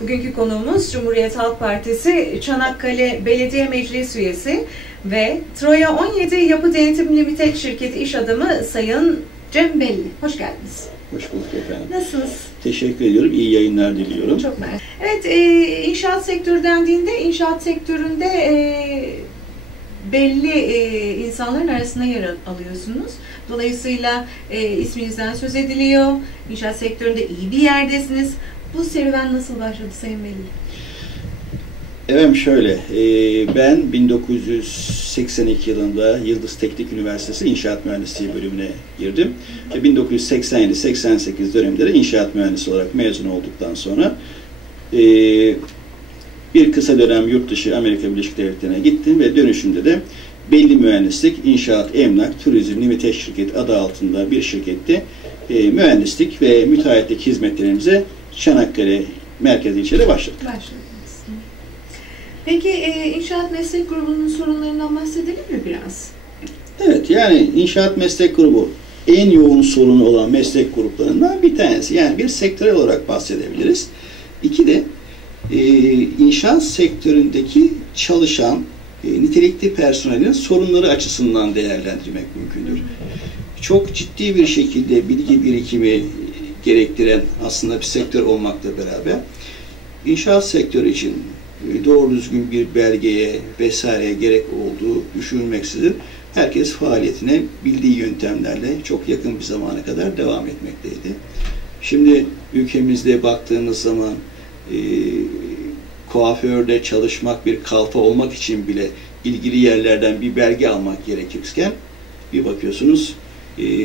Bugünkü konuğumuz Cumhuriyet Halk Partisi Çanakkale Belediye Meclis Üyesi ve Troya 17 Yapı Denetim Limited şirketi iş adamı Sayın Cem Belli. Hoş geldiniz. Hoş bulduk efendim. Nasılsınız? Teşekkür ediyorum. İyi yayınlar diliyorum. Çok mersi. Evet, e, inşaat sektörü dendiğinde inşaat sektöründe e, belli e, insanların arasında yer al- alıyorsunuz. Dolayısıyla e, isminizden söz ediliyor. İnşaat sektöründe iyi bir yerdesiniz. Bu serüven nasıl başladı Sayın Belli? Efendim şöyle, e, ben 1982 yılında Yıldız Teknik Üniversitesi İnşaat Mühendisliği bölümüne girdim. Ve 1987-88 döneminde de inşaat mühendisi olarak mezun olduktan sonra e, bir kısa dönem yurt dışı Amerika Birleşik Devletleri'ne gittim ve dönüşümde de belli mühendislik, inşaat, emlak, turizm, limited şirket adı altında bir şirkette e, mühendislik ve müteahhitlik hizmetlerimize Çanakkale merkez ilçede başladık. Başladınız. Peki e, inşaat meslek grubunun sorunlarından bahsedelim mi biraz? Evet yani inşaat meslek grubu en yoğun sorunu olan meslek gruplarından bir tanesi. Yani bir sektörel olarak bahsedebiliriz. İki de e, inşaat sektöründeki çalışan e, nitelikli personelin sorunları açısından değerlendirmek mümkündür. Çok ciddi bir şekilde bilgi birikimi gerektiren aslında bir sektör olmakla beraber inşaat sektörü için doğru düzgün bir belgeye vesaireye gerek olduğu düşünülmeksizin herkes faaliyetine bildiği yöntemlerle çok yakın bir zamana kadar devam etmekteydi. Şimdi ülkemizde baktığımız zaman e, kuaförde çalışmak bir kalfa olmak için bile ilgili yerlerden bir belge almak gerekirken bir bakıyorsunuz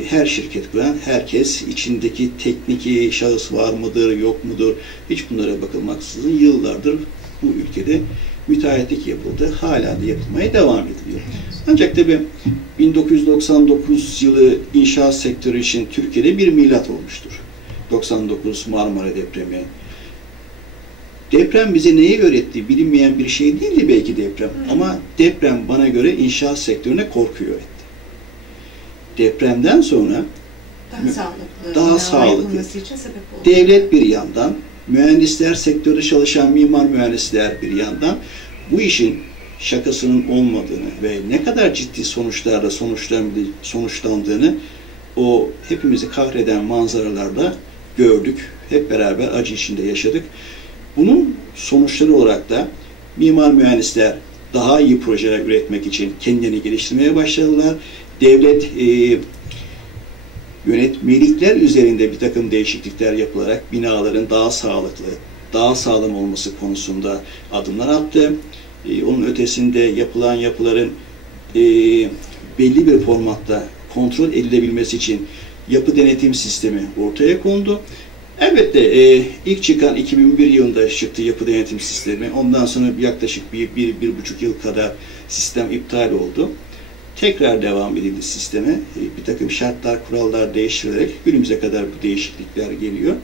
her şirket kuran herkes içindeki tekniki şahıs var mıdır yok mudur hiç bunlara bakılmaksızın yıllardır bu ülkede müteahhitlik yapıldı. Hala da yapılmaya devam ediliyor. Ancak tabi 1999 yılı inşaat sektörü için Türkiye'de bir milat olmuştur. 99 Marmara depremi. Deprem bize neyi öğretti? Bilinmeyen bir şey değildi belki deprem. Ama deprem bana göre inşaat sektörüne korku öğretti. Depremden sonra Daha sağlıklı. Daha sağlıklı. için sebep oldu. devlet bir yandan, mühendisler sektörde çalışan mimar mühendisler bir yandan bu işin şakasının olmadığını ve ne kadar ciddi sonuçlarla sonuçlan- sonuçlandığını o hepimizi kahreden manzaralarda gördük. Hep beraber acı içinde yaşadık. Bunun sonuçları olarak da mimar mühendisler daha iyi projeler üretmek için kendini geliştirmeye başladılar. Devlet e, yönetmelikler üzerinde bir takım değişiklikler yapılarak binaların daha sağlıklı, daha sağlam olması konusunda adımlar attı. Ee, onun ötesinde yapılan yapıların e, belli bir formatta kontrol edilebilmesi için yapı denetim sistemi ortaya kondu. Elbette e, ilk çıkan 2001 yılında çıktı yapı denetim sistemi. Ondan sonra yaklaşık bir, bir, bir buçuk yıl kadar sistem iptal oldu tekrar devam edildi sisteme. E, Bir takım şartlar, kurallar değiştirilerek günümüze kadar bu değişiklikler geliyor.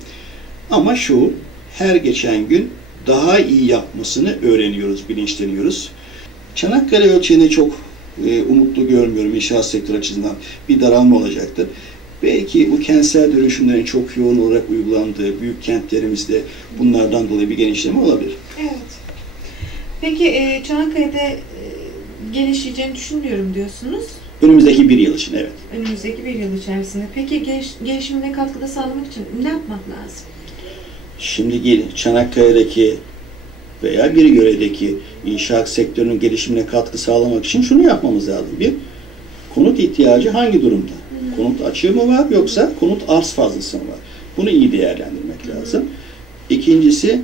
Ama şu, her geçen gün daha iyi yapmasını öğreniyoruz, bilinçleniyoruz. Çanakkale ölçeğini çok e, umutlu görmüyorum inşaat sektörü açısından. Bir daralma olacaktır. Belki bu kentsel dönüşümlerin çok yoğun olarak uygulandığı büyük kentlerimizde bunlardan dolayı bir genişleme olabilir. Evet. Peki e, Çanakkale'de gelişeceğini düşünmüyorum diyorsunuz. Önümüzdeki bir yıl için evet. Önümüzdeki bir yıl içerisinde. Peki geliş, gelişimine katkıda sağlamak için ne yapmak lazım? Şimdi Çanakkale'deki veya bir yöredeki inşaat sektörünün gelişimine katkı sağlamak için şunu yapmamız lazım. Bir, konut ihtiyacı hangi durumda? Konut açığı mı var yoksa konut arz fazlası mı var? Bunu iyi değerlendirmek lazım. İkincisi,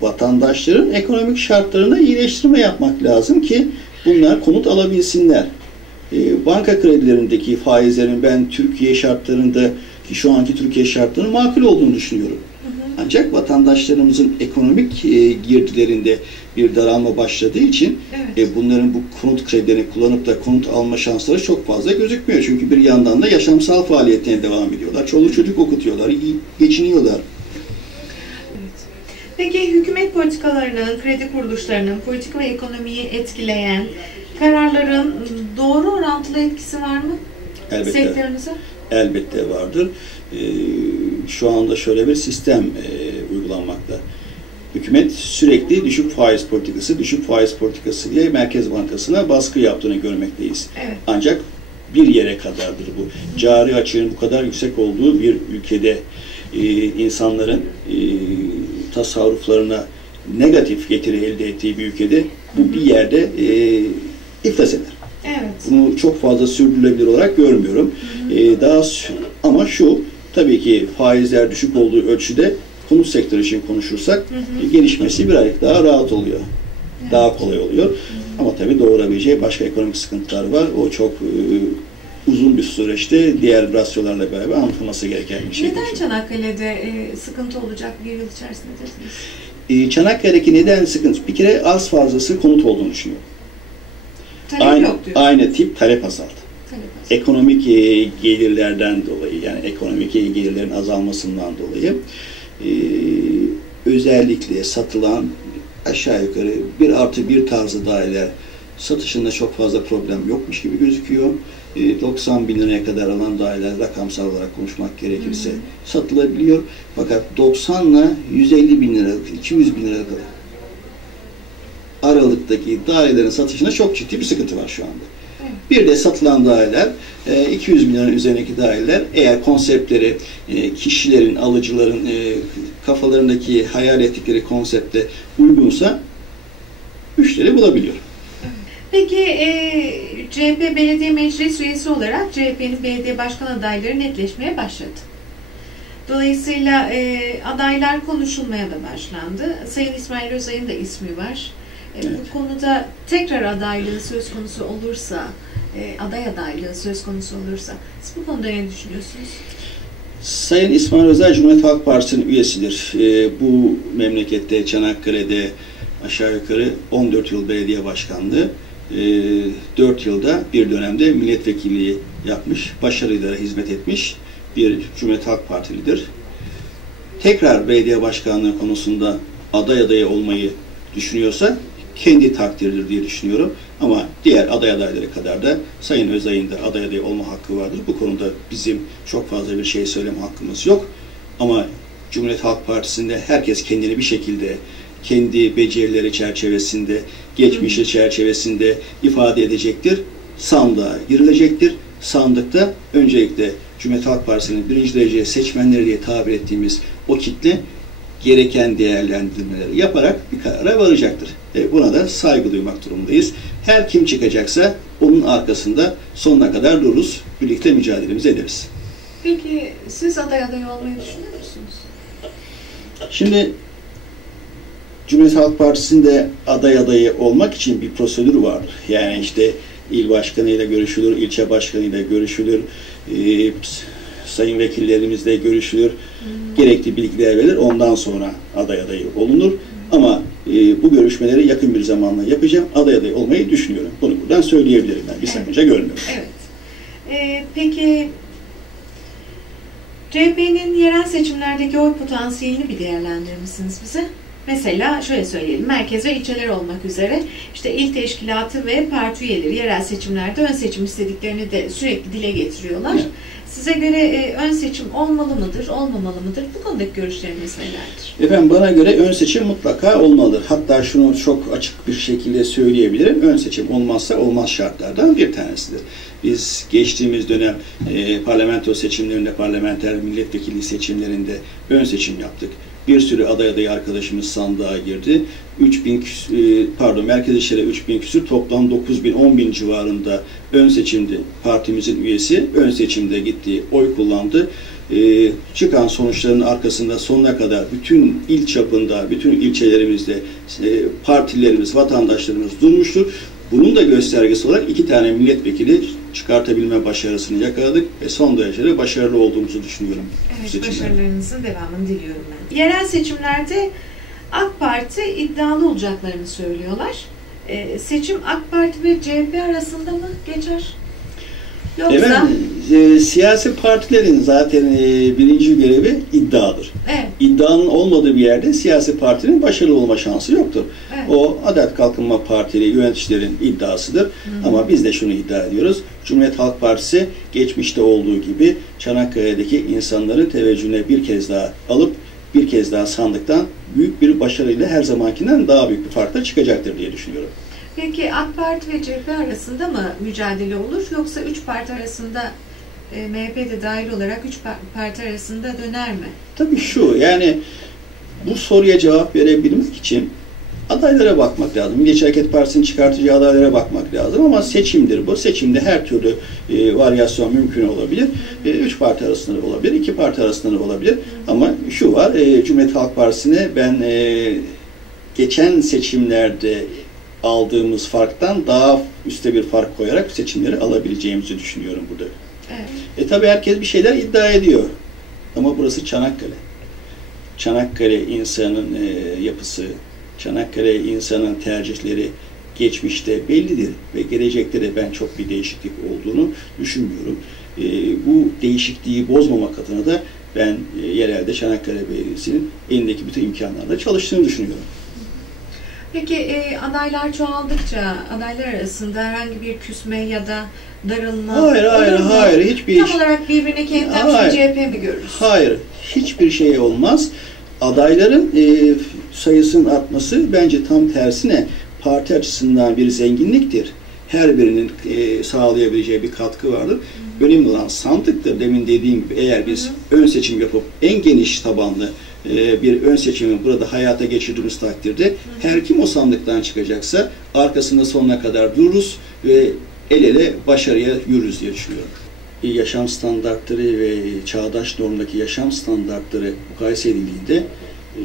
vatandaşların ekonomik şartlarında iyileştirme yapmak lazım ki bunlar konut alabilsinler. E, banka kredilerindeki faizlerin ben Türkiye şartlarında ki şu anki Türkiye şartlarının makul olduğunu düşünüyorum. Ancak vatandaşlarımızın ekonomik e, girdilerinde bir daralma başladığı için Evet. e, bunların bu konut kredilerini kullanıp da konut alma şansları çok fazla gözükmüyor. Çünkü bir yandan da yaşamsal faaliyetlerine devam ediyorlar. Çoluk çocuk okutuyorlar, geçiniyorlar. Peki hükümet politikalarının, kredi kuruluşlarının politika ve ekonomiyi etkileyen kararların doğru orantılı etkisi var mı Elbette. sektörünüze? elbette vardır. Ee, şu anda şöyle bir sistem e, uygulanmakta. hükümet sürekli düşük faiz politikası, düşük faiz politikası diye Merkez Bankası'na baskı yaptığını görmekteyiz. Evet. Ancak bir yere kadardır bu. Cari açığın bu kadar yüksek olduğu bir ülkede e, insanların e, tasarruflarına negatif getiri elde ettiği bir ülkede bu bir yerde e, iflas eder. Evet. Bunu çok fazla sürdürülebilir olarak görmüyorum. E, daha ama şu tabii ki faizler düşük olduğu ölçüde konut sektörü için konuşursak e, gelişmesi birazcık daha rahat oluyor. Daha kolay oluyor. Ama tabii doğurabileceği başka ekonomik sıkıntılar var. O çok e, uzun bir süreçte diğer rasyolarla beraber anlatılması gereken bir şey. Neden Çanakkale'de e, sıkıntı olacak bir yıl içerisinde dediniz? E, Çanakkale'deki neden sıkıntı? Bir kere az fazlası konut olduğunu düşünüyorum. Talep Aynı, yok diyor. aynı tip talep azaldı. Talep az. Ekonomik e, gelirlerden dolayı yani ekonomik e, gelirlerin azalmasından dolayı e, özellikle satılan aşağı yukarı bir artı bir tarzı daireler satışında çok fazla problem yokmuş gibi gözüküyor. E, 90 bin liraya kadar alan daireler rakamsal olarak konuşmak gerekirse Hı hı. satılabiliyor. Fakat 90 ile 150 bin lira, 200 bin lira kadar aralıktaki dairelerin satışında çok ciddi bir sıkıntı var şu anda. Bir de satılan daireler, e, 200 bin liranın üzerindeki daireler eğer konseptleri e, kişilerin, alıcıların e, kafalarındaki hayal ettikleri konsepte uygunsa müşteri bulabiliyor. Peki e, CHP Belediye Meclis Üyesi olarak CHP'nin belediye başkan adayları netleşmeye başladı. Dolayısıyla e, adaylar konuşulmaya da başlandı. Sayın İsmail Özay'ın da ismi var. E, Evet. Bu konuda tekrar adaylığı söz konusu olursa, e, aday adaylığı söz konusu olursa siz bu konuda ne düşünüyorsunuz? Sayın İsmail Özel Cumhuriyet Halk Partisi'nin üyesidir. E, bu memlekette Çanakkale'de aşağı yukarı 14 yıl belediye başkanlığı, 4 yılda bir dönemde milletvekilliği yapmış, başarıyla hizmet etmiş bir Cumhuriyet Halk Partilidir. Tekrar belediye başkanlığı konusunda aday adayı olmayı düşünüyorsa kendi takdiridir diye düşünüyorum. Ama diğer aday adayları kadar da Sayın Özay'ın da aday adayı olma hakkı vardır. Bu konuda bizim çok fazla bir şey söyleme hakkımız yok. Ama Cumhuriyet Halk Partisi'nde herkes kendini bir şekilde kendi becerileri çerçevesinde, geçmişi çerçevesinde ifade edecektir. Sandığa girilecektir. Sandıkta öncelikle Cumhuriyet Halk Partisi'nin birinci derece seçmenleri diye tabir ettiğimiz o kitle gereken değerlendirmeleri yaparak bir karara varacaktır. E, buna da saygı duymak durumundayız. Her kim çıkacaksa onun arkasında sonuna kadar dururuz. Birlikte mücadelemizi ederiz. Peki siz aday adayı olmayı düşünüyor musunuz? Şimdi Cumhuriyet Halk Partisi'nde aday adayı olmak için bir prosedür vardır. Yani işte il başkanıyla görüşülür, ilçe başkanıyla görüşülür, e, sayın vekillerimizle görüşülür, gerekli bilgiler verilir, ondan sonra aday adayı olunur. Ama e, bu görüşmeleri yakın bir zamanla yapacağım, aday adayı olmayı düşünüyorum. Bunu buradan söyleyebilirim ben, bir Evet. sakınca görmüyorum. Evet. Ee, peki CHP'nin yerel seçimlerdeki oy potansiyelini bir değerlendirir misiniz bize? Mesela şöyle söyleyelim, merkez ve ilçeler olmak üzere işte il teşkilatı ve parti üyeleri yerel seçimlerde ön seçim istediklerini de sürekli dile getiriyorlar. Evet. Size göre e, ön seçim olmalı mıdır, olmamalı mıdır? Bu konudaki görüşleriniz nelerdir? Efendim bana göre ön seçim mutlaka olmalıdır. Hatta şunu çok açık bir şekilde söyleyebilirim. Ön seçim olmazsa olmaz şartlardan bir tanesidir. Biz geçtiğimiz dönem e, parlamento seçimlerinde, parlamenter milletvekili seçimlerinde ön seçim yaptık. Bir sürü aday adayı arkadaşımız sandığa girdi. 3000 küs- e, pardon merkez işlere 3000 küsür toplam 9000 10000 civarında ön seçimde partimizin üyesi ön seçimde gitti oy kullandı. E, çıkan sonuçların arkasında sonuna kadar bütün il çapında, bütün ilçelerimizde e, partilerimiz, vatandaşlarımız durmuştur. Bunun da göstergesi olarak iki tane milletvekili çıkartabilme başarısını yakaladık ve son derece de başarılı olduğumuzu düşünüyorum. Evet, başarılarınızın devamını diliyorum ben. Yerel seçimlerde AK Parti iddialı olacaklarını söylüyorlar. Ee, seçim AK Parti ve CHP arasında mı geçer? Yoksa Efendim, e, siyasi partilerin zaten e, birinci görevi iddiadır. evet, İddianın olmadığı bir yerde siyasi partinin başarılı olma şansı yoktur. evet. O Adalet Kalkınma Partili yöneticilerin iddiasıdır. Ama biz de şunu iddia ediyoruz. Cumhuriyet Halk Partisi geçmişte olduğu gibi Çanakkale'deki insanların teveccühüne bir kez daha alıp bir kez daha sandıktan büyük bir başarıyla her zamankinden daha büyük bir farkla çıkacaktır diye düşünüyorum. Peki AK Parti ve CHP arasında mı mücadele olur yoksa üç parti arasında e, MHP de dahil olarak üç parti arasında döner mi? Tabii şu yani bu soruya cevap verebilmek için adaylara bakmak lazım. Milliyetçi Hareket Partisi'nin çıkartacağı adaylara bakmak lazım ama seçimdir bu. Seçimde her türlü e, varyasyon mümkün olabilir. E, üç parti arasında olabilir, iki parti arasında olabilir. Ama şu var, e, Cumhuriyet Halk Partisi'ne ben e, geçen seçimlerde aldığımız farktan daha üstte bir fark koyarak seçimleri alabileceğimizi düşünüyorum burada. Evet. E tabi herkes bir şeyler iddia ediyor. Ama burası Çanakkale. Çanakkale insanın e, yapısı, Çanakkale insanın tercihleri geçmişte bellidir ve gelecekte de ben çok bir değişiklik olduğunu düşünmüyorum. E, bu değişikliği bozmamak adına da ben e, yerelde Çanakkale Belediyesi'nin elindeki bütün imkanlarla çalıştığını düşünüyorum. Peki e, adaylar çoğaldıkça adaylar arasında herhangi bir küsme ya da darılma Hayır, hayır, olur mu? hayır. Hiçbir Tam olarak birbirine kenetlenmiş CHP mi görürüz? Hayır. Hiçbir şey olmaz. Adayların e, sayısının artması bence tam tersine parti açısından bir zenginliktir. Her birinin e, sağlayabileceği bir katkı vardır. Hı. Önemli olan sandıktır. Demin dediğim gibi eğer biz Hı. ön seçim yapıp en geniş tabanlı e, bir ön seçimi burada hayata geçirdiğimiz takdirde her kim o sandıktan çıkacaksa arkasında sonuna kadar dururuz ve el ele başarıya yürürüz diye düşünüyorum. Yaşam standartları ve çağdaş normdaki yaşam standartları mukayese edildiğinde e,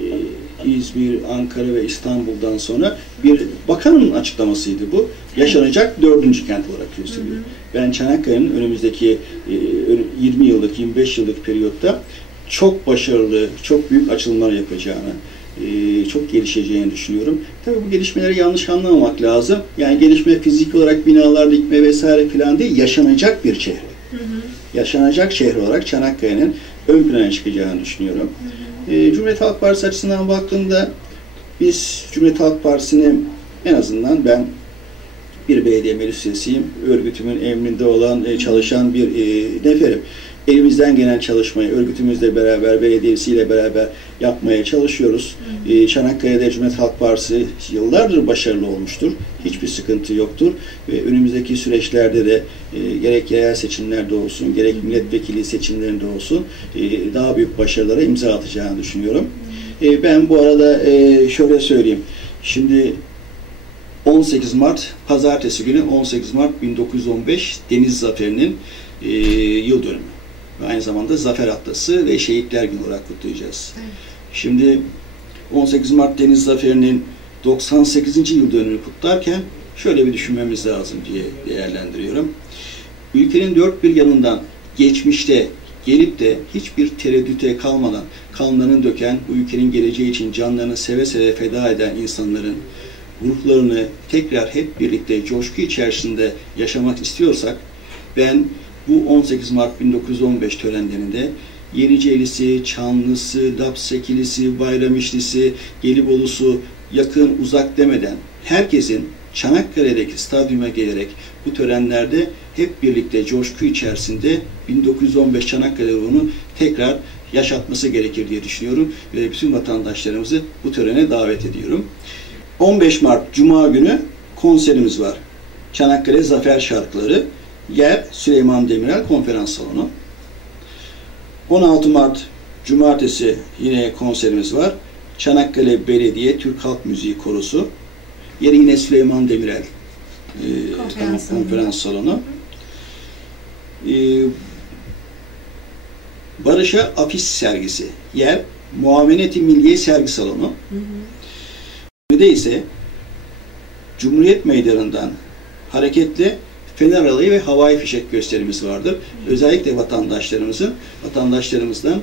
İzmir, Ankara ve İstanbul'dan sonra bir bakanın açıklamasıydı bu. Yaşanacak dördüncü kent olarak gösteriyor. Ben Çanakkale'nin önümüzdeki 20 e, yıllık, 25 yıllık periyotta çok başarılı, çok büyük açılımlar yapacağını, e, çok gelişeceğini düşünüyorum. Tabii bu gelişmeleri yanlış anlamamak lazım. Yani gelişme fizik olarak binalar dikme vesaire falan değil, yaşanacak bir şehir. Yaşanacak şehir olarak Çanakkale'nin ön plana çıkacağını düşünüyorum. E, Cumhuriyet Halk Partisi açısından baktığımda biz Cumhuriyet Halk Partisi'ni en azından ben bir belediye meclis üyesiyim. Örgütümün emrinde olan, e, çalışan bir e, neferim elimizden gelen çalışmayı örgütümüzle beraber, belediyesiyle beraber yapmaya çalışıyoruz. Hı. Ee, Çanakkale'de Cumhuriyet Halk Partisi yıllardır başarılı olmuştur. Hiçbir sıkıntı yoktur. Ve önümüzdeki süreçlerde de e, gerek yerel seçimlerde olsun, gerek milletvekili seçimlerinde olsun e, daha büyük başarılara imza atacağını düşünüyorum. E, ben bu arada e, şöyle söyleyeyim. Şimdi 18 Mart, pazartesi günü 18 Mart 1915 Deniz Zaferi'nin e, yıl dönümü ve aynı zamanda Zafer Atlası ve Şehitler Günü olarak kutlayacağız. Evet. Şimdi 18 Mart Deniz Zaferi'nin 98. yıl dönümünü kutlarken şöyle bir düşünmemiz lazım diye değerlendiriyorum. Ülkenin dört bir yanından geçmişte gelip de hiçbir tereddüte kalmadan kanlarını döken, bu ülkenin geleceği için canlarını seve seve feda eden insanların ruhlarını tekrar hep birlikte coşku içerisinde yaşamak istiyorsak ben bu 18 Mart 1915 törenlerinde Yeniceylisi, Çanlısı, Lapsekilisi, Bayramişlisi, Gelibolusu yakın uzak demeden herkesin Çanakkale'deki stadyuma gelerek bu törenlerde hep birlikte coşku içerisinde 1915 Çanakkale ruhunu tekrar yaşatması gerekir diye düşünüyorum ve bütün vatandaşlarımızı bu törene davet ediyorum. 15 Mart Cuma günü konserimiz var. Çanakkale Zafer Şarkıları. Yer Süleyman Demirel Konferans Salonu. 16 Mart Cumartesi yine konserimiz var. Çanakkale Belediye Türk Halk Müziği Korosu. Yeri yine Süleyman Demirel e, konferans, tamam, konferans salonu. E, Barış'a Afis sergisi. Yer Muaveneti Milliye Sergi Salonu. Hı hı. ise Cumhuriyet Meydanı'ndan hareketle fener alayı ve havai fişek gösterimiz vardır. Özellikle vatandaşlarımızın, vatandaşlarımızdan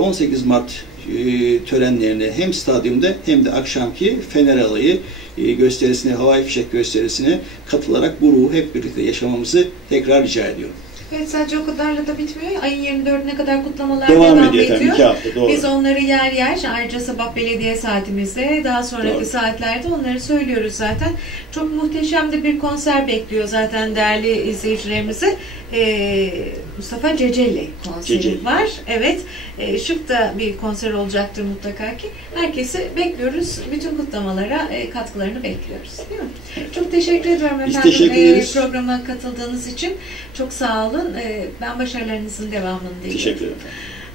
18 e, Mart e, törenlerine hem stadyumda hem de akşamki fener alayı e, gösterisine, havai fişek gösterisine katılarak bu ruhu hep birlikte yaşamamızı tekrar rica ediyorum. Evet sadece o kadarla da bitmiyor. Ayın 24'üne kadar kutlamalar devam, devam ediyor. Tabii, hafta, doğru. Biz onları yer yer ayrıca sabah belediye saatimizde daha sonraki doğru. saatlerde onları söylüyoruz zaten. Çok muhteşem de bir konser bekliyor zaten değerli izleyicilerimizi. E, Mustafa Ceceli konseri Ceceli. var. Evet. E, şık da bir konser olacaktır mutlaka ki. Herkesi bekliyoruz. Bütün kutlamalara e, katkılarını bekliyoruz. Değil mi? Çok teşekkür ediyorum Biz efendim. teşekkür e, ederiz. programa katıldığınız için. Çok sağ olun. E, ben başarılarınızın devamını diliyorum. Teşekkür ederim.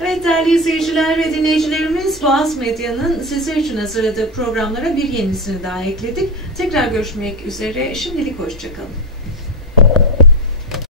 Evet değerli izleyiciler ve dinleyicilerimiz Boğaz Medya'nın sizler için hazırladığı programlara bir yenisini daha ekledik. Tekrar görüşmek üzere. Şimdilik hoşçakalın.